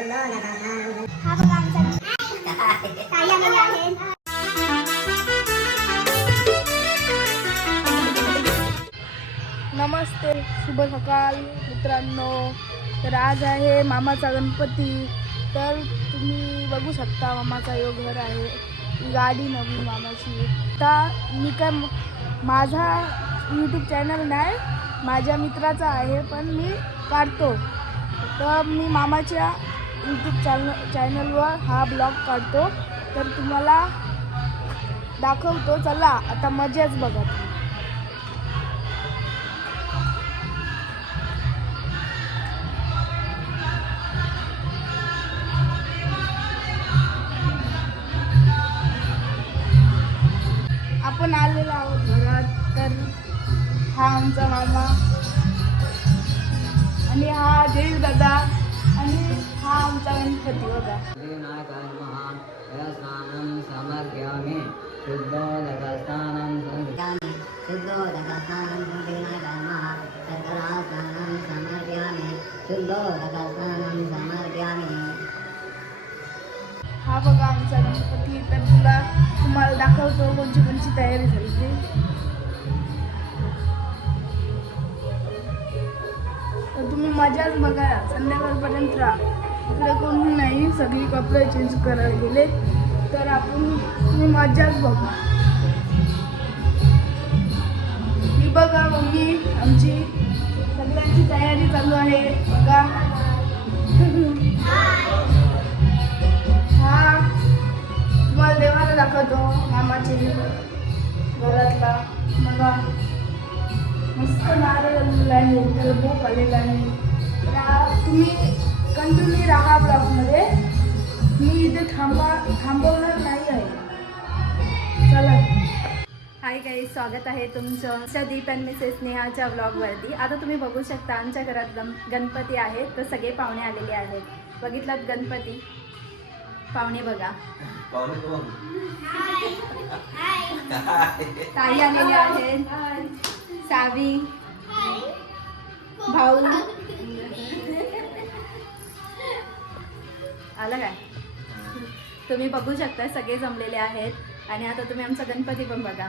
हा बघा आमचा ताई आलेली आहे. नमस्ते, शुभ सकाळ मित्रांनो. तर आज आहे मामाचा गणपती. तर तुम्ही बघू शकता मामाचा यो घर आहे. ही गाडी नवीन मामाची. आता मी काय माझा यूट्यूब चॅनल नाही, माझ्या मित्राचा आहे, पण मी काढतो. तर मी मामाच्या यूट्यूब चॅनलवर हा ब्लॉग काढतो. तर तुम्हाला दाखवतो. चला आता मजाच बघा. आपण आलेलो आहोत घरात. तर हा आमचा मामा आणि हा देव दादा आणि हा आमचा गणपती बघा. हा बघा आमचा गणपती. तर तुम्हाला दाखवतो कोणची तयारी झाली ते. तर तुम्ही मजाच बघा. संध्याकाळपर्यंत राहा. इकडे कोणी नाही, सगळी कपडे चेंज करायला गेले. तर तुम्ही मजाच बघा. ही बघा मम्मी आमची सगळ्यांची तयारी चालू आहे बघा. हा तुम्हाला देवाला दाखवतो मामाचे घरातला. बघा मस्त नारळ आलेला आहे, त्याला भोक आलेला आहे. तुम्ही कंटिन्यू राहा ब्लॉगमध्ये. मी इथे थांबवणार नाही आहे. चला. हाय गाईज, स्वागत आहे तुमचं दीप अँड मिसेस नेहाच्या व्लॉगवरती. आता तुम्ही बघू शकता आमच्या घरात गणपती आहेत. तर सगळे पाहुणे आलेले आहेत. बघितलात गणपती पाहुणे बघा. ताई आलेले आहेत, सावी, भाऊ आला काय. तुम्ही बघू शकता सगळे जमलेले आहेत. आणि आता तुम्ही आमचा गणपती पण बघा.